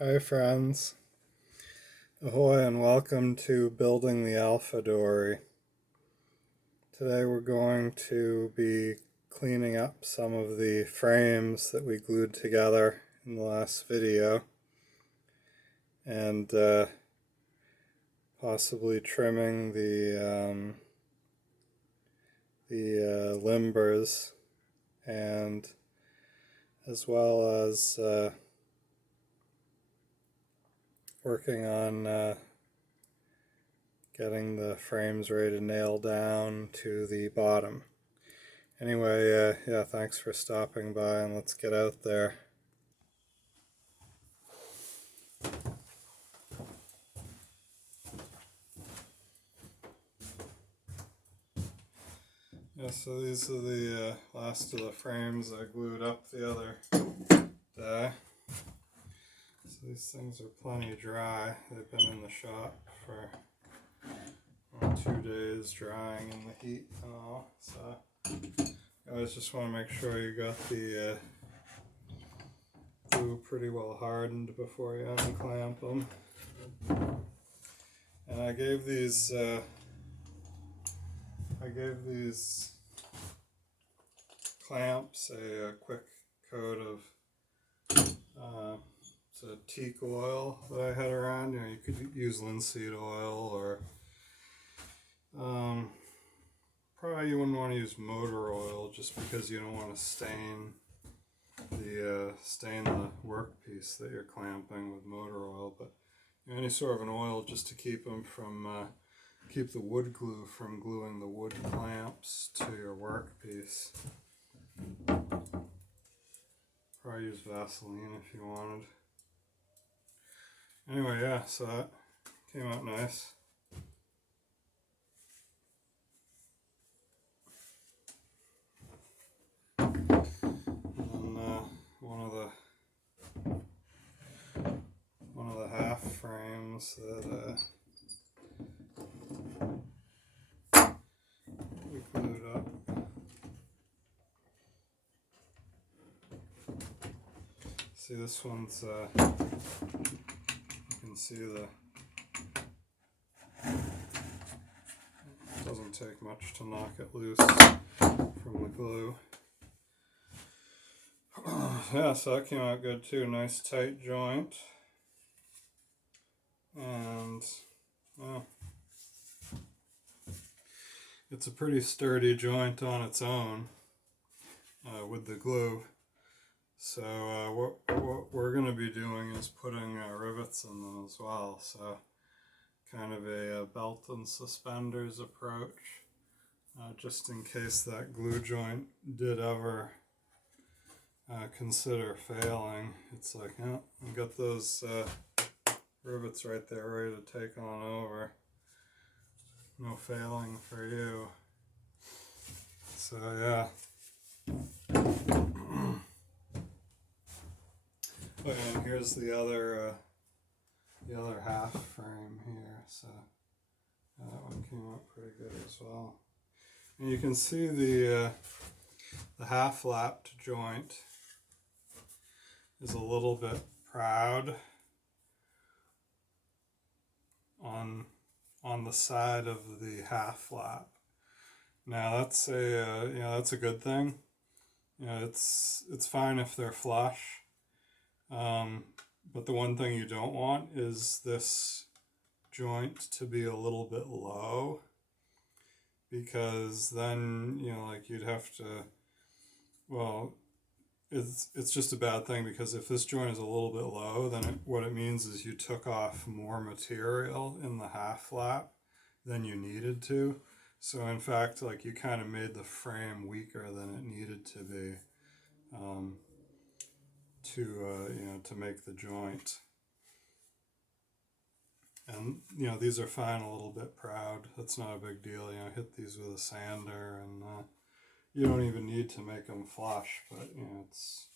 Hi friends, ahoy and welcome to Building the Alpha Dory. Today we're going to be cleaning up some of the frames that we glued together in the last video and possibly trimming the limbers, and as well as working on getting the frames ready to nail down to the bottom. Anyway, yeah, thanks for stopping by, and let's get out there. Yeah, so these are the last of the frames I glued up the other day. So these things are plenty dry. They've been in the shop for 2 days drying in the heat and all. So you always just want to make sure you got the glue pretty well hardened before you unclamp them. And I gave these clamps a quick coat of it's a teak oil that I had around. You know, you could use linseed oil, or probably you wouldn't want to use motor oil just because you don't want to stain the workpiece that you're clamping with motor oil. But you know, any sort of an oil just to keep them from keep the wood glue from gluing the wood clamps to your workpiece. Probably use Vaseline if you wanted. Anyway, yeah, so that came out nice. And then one of the half frames that we glued up. See, this one's you can see it doesn't take much to knock it loose from the glue. Yeah, so that came out good too. Nice tight joint. And well, it's a pretty sturdy joint on its own with the glue. So what we're going to be doing is putting rivets in them as well. So kind of a belt and suspenders approach, just in case that glue joint did ever consider failing. It's like, oh, we got those rivets right there ready to take on over. No failing for you. So yeah. Oh, and here's the other half frame here. So that one came out pretty good as well. And you can see the half lapped joint is a little bit proud on the side of the half flap. Now that's a good thing. You know, it's fine if they're flush, but the one thing you don't want is this joint to be a little bit low, because then, you know, like you'd have to, well, it's just a bad thing, because if this joint is a little bit low, then what it means is you took off more material in the half flap than you needed to. So in fact, like, you kind of made the frame weaker than it needed to be to make the joint. And you know, these are fine a little bit proud. That's not a big deal. You know, hit these with a sander, and you don't even need to make them flush. But you know, it's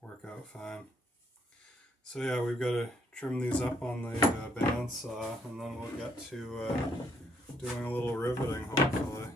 work out fine. So yeah, we've got to trim these up on the bandsaw, and then we'll get to doing a little riveting, hopefully.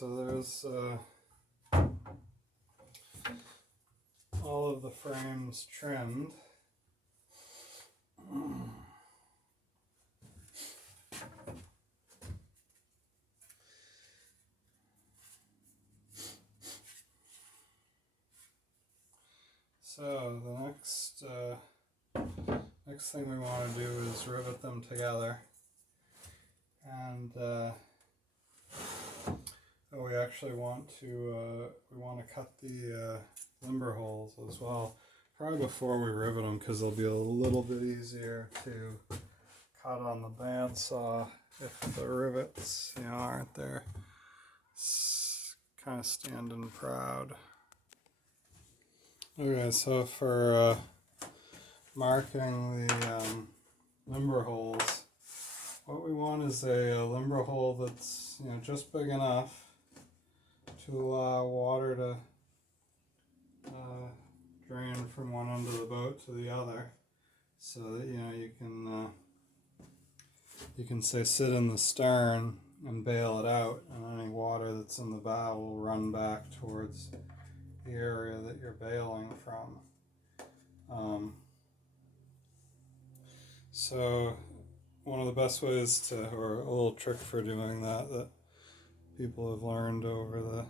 so there's all of the frames trimmed. So the next thing we want to do is rivet them together, and we actually want to cut the limber holes as well, probably before we rivet them, because they'll be a little bit easier to cut on the bandsaw if the rivets, aren't there, kind of standing proud. Okay, so for marking the limber holes, what we want is a limber hole that's just big enough to allow water to drain from one end of the boat to the other, so that you can say sit in the stern and bail it out, and any water that's in the bow will run back towards the area that you're bailing from. So one of the best ways or a little trick for doing that people have learned over the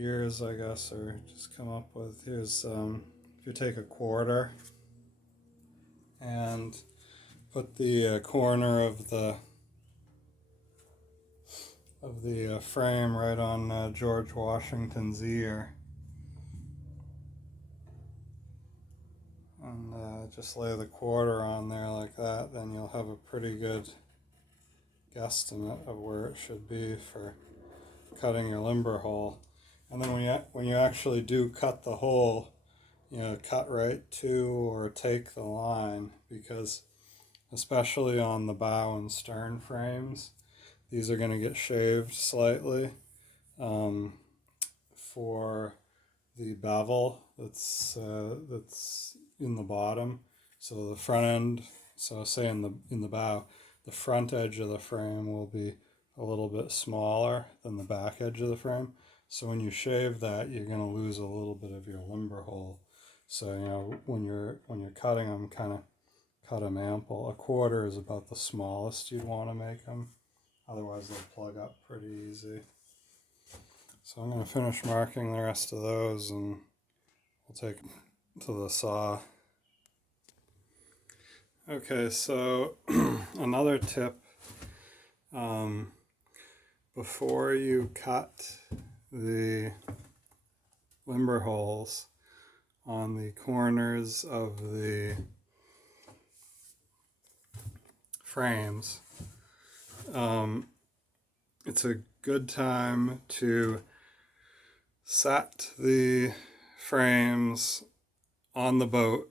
years, I guess, or just come up with, is if you take a quarter and put the corner of the frame right on George Washington's ear, and just lay the quarter on there like that, then you'll have a pretty good guesstimate of where it should be for cutting your limber hole. And then when you actually do cut the hole, cut right to or take the line, because especially on the bow and stern frames, these are going to get shaved slightly for the bevel that's in the bottom. So the front end, so say in the bow, the front edge of the frame will be a little bit smaller than the back edge of the frame. So when you shave that, you're going to lose a little bit of your limber hole. So when you're cutting them, kind of cut them ample. A quarter is about the smallest you'd want to make them. Otherwise they'll plug up pretty easy. So I'm going to finish marking the rest of those, and we'll take them to the saw. Okay, so another tip, before you cut the limber holes on the corners of the frames, it's a good time to set the frames on the boat,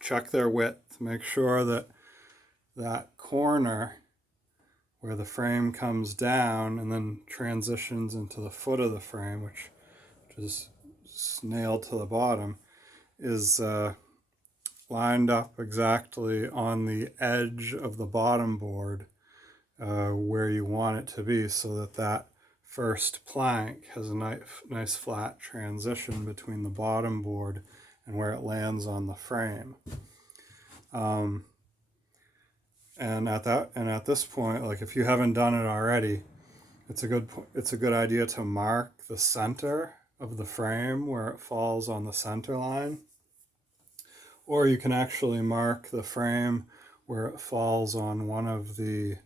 check their width, make sure that that corner where the frame comes down and then transitions into the foot of the frame, which is nailed to the bottom, is lined up exactly on the edge of the bottom board where you want it to be, so that first plank has a nice flat transition between the bottom board and where it lands on the frame. And at this point, like if you haven't done it already, it's a good idea to mark the center of the frame where it falls on the center line. Or you can actually mark the frame where it falls on one of the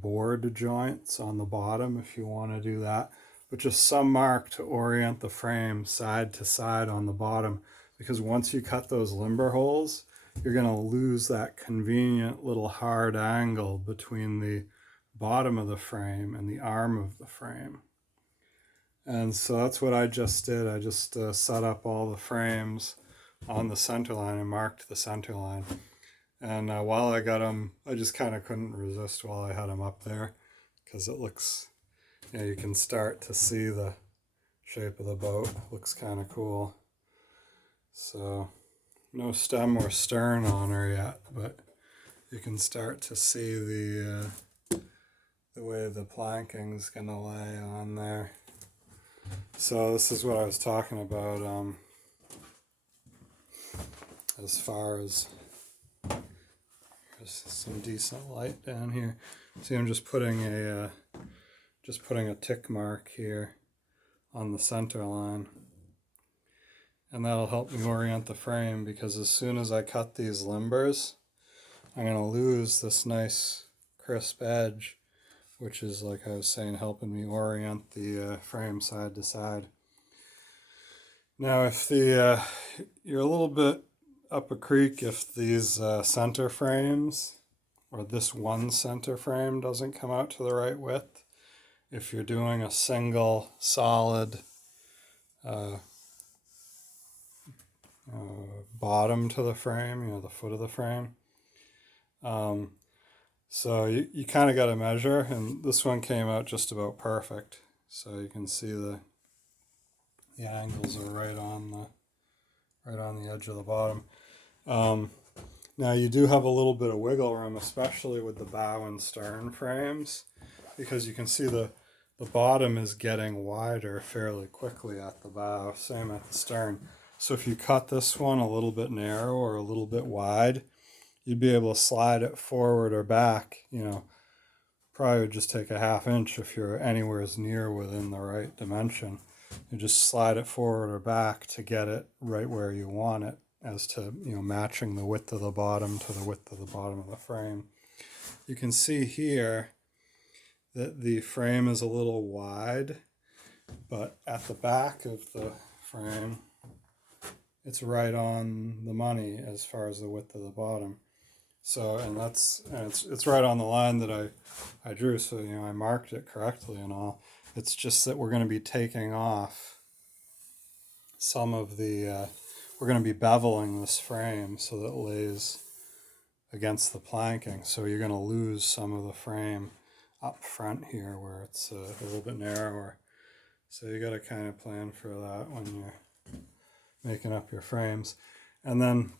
board joints on the bottom if you want to do that. But just some mark to orient the frame side to side on the bottom, because once you cut those limber holes, you're going to lose that convenient little hard angle between the bottom of the frame and the arm of the frame. And so that's what I just did. I just set up all the frames on the center line and marked the center line. And while I got them, I just kind of couldn't resist while I had them up there, because it looks, you can start to see the shape of the boat. Looks kind of cool. So no stem or stern on her yet, but you can start to see the the planking's gonna lay on there. So this is what I was talking about as far as there's some decent light down here. See, I'm just putting a tick mark here on the center line, and that'll help me orient the frame, because as soon as I cut these limbers, I'm going to lose this nice crisp edge, which is, like I was saying, helping me orient the frame side to side. Now, if you're a little bit up a creek if these center frames, or this one center frame, doesn't come out to the right width. If you're doing a single solid bottom to the frame, the foot of the frame. So you kind of got to measure, and this one came out just about perfect. So you can see the angles are right on the edge of the bottom. Now you do have a little bit of wiggle room, especially with the bow and stern frames, because you can see the bottom is getting wider fairly quickly at the bow, same at the stern. So if you cut this one a little bit narrow or a little bit wide, you'd be able to slide it forward or back, probably would just take a ½ inch if you're anywhere as near within the right dimension. You just slide it forward or back to get it right where you want it, as to, matching the width of the bottom to the width of the bottom of the frame. You can see here that the frame is a little wide, but at the back of the frame, it's right on the money as far as the width of the bottom. So, and it's right on the line that I drew, so, I marked it correctly and all. It's just that we're going to be taking off some of the, we're going to be beveling this frame so that it lays against the planking. So you're going to lose some of the frame up front here where it's a little bit narrower. So you got to kind of plan for that when you're making up your frames. And then,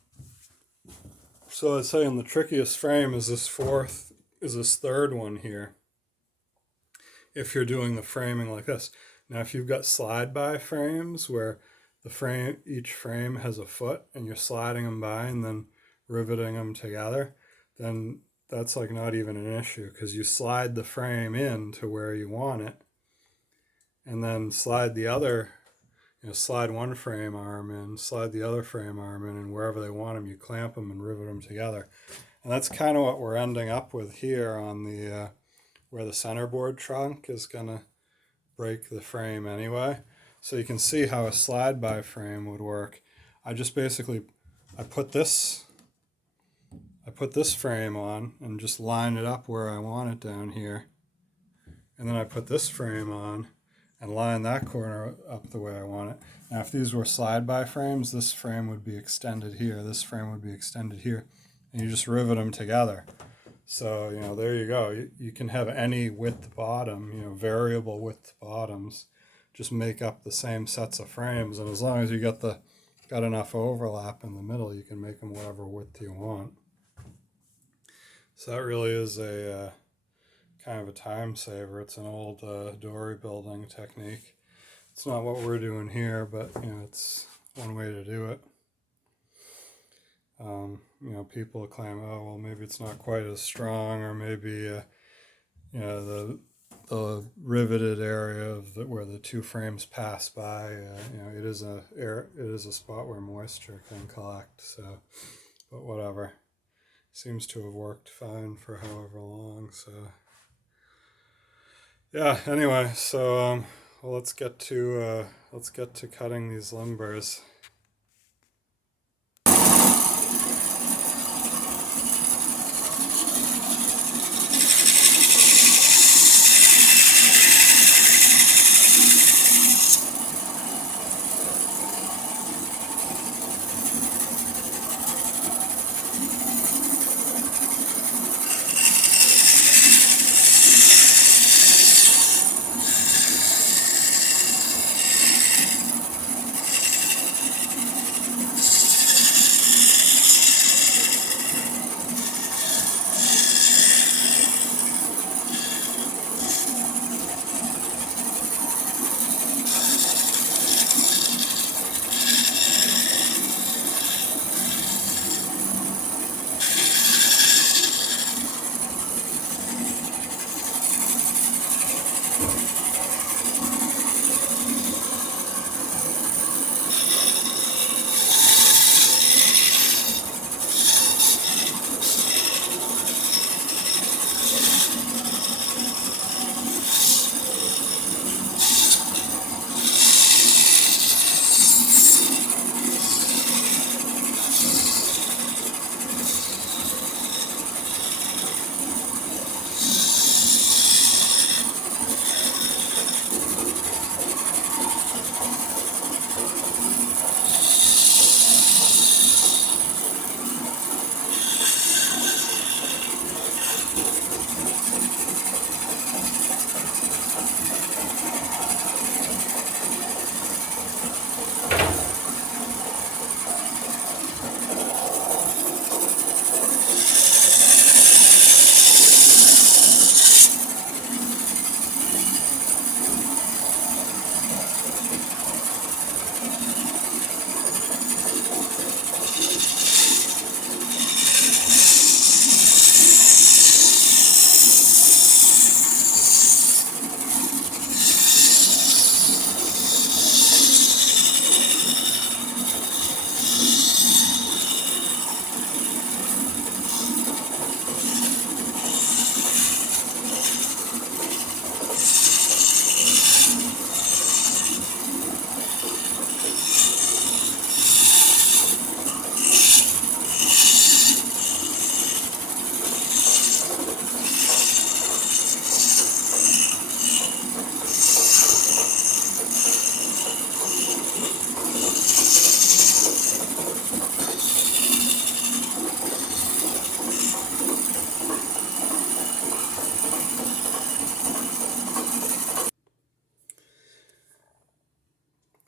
so I'd say the trickiest frame is this third one here, if you're doing the framing like this. Now, if you've got slide-by frames where each frame has a foot and you're sliding them by and then riveting them together, then that's like not even an issue, because you slide the frame in to where you want it, and then slide the other, slide one frame arm in, slide the other frame arm in, and wherever they want them, you clamp them and rivet them together. And that's kind of what we're ending up with here on the where the centerboard trunk is going to break the frame anyway. So you can see how a slide-by frame would work. I just basically, I put this frame on and just line it up where I want it down here. And then I put this frame on and line that corner up the way I want it. Now, if these were slide-by frames, this frame would be extended here, this frame would be extended here, and you just rivet them together. So, there you go. You can have any width bottom, variable width bottoms, just make up the same sets of frames, and as long as you got enough overlap in the middle, you can make them whatever width you want. So that really is a kind of a time saver. It's an old dory building technique. It's not what we're doing here, but it's one way to do it. People claim, oh well, maybe it's not quite as strong, or maybe the riveted area of where the two frames pass by, it is a spot where moisture can collect. So, but whatever, seems to have worked fine for however long. So yeah. Anyway, so well, let's get to cutting these limbers.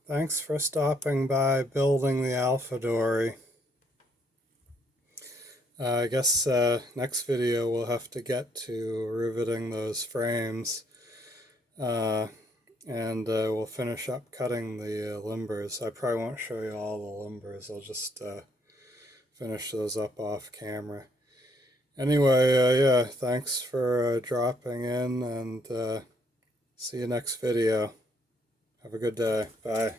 Thanks for stopping by building the Alpha Dory. I guess next video we'll have to get to riveting those frames, and we'll finish up cutting the limbers. I probably won't show you all the limbers, I'll just finish those up off camera. Anyway, yeah, thanks for dropping in, and see you next video. Have a good day. Bye.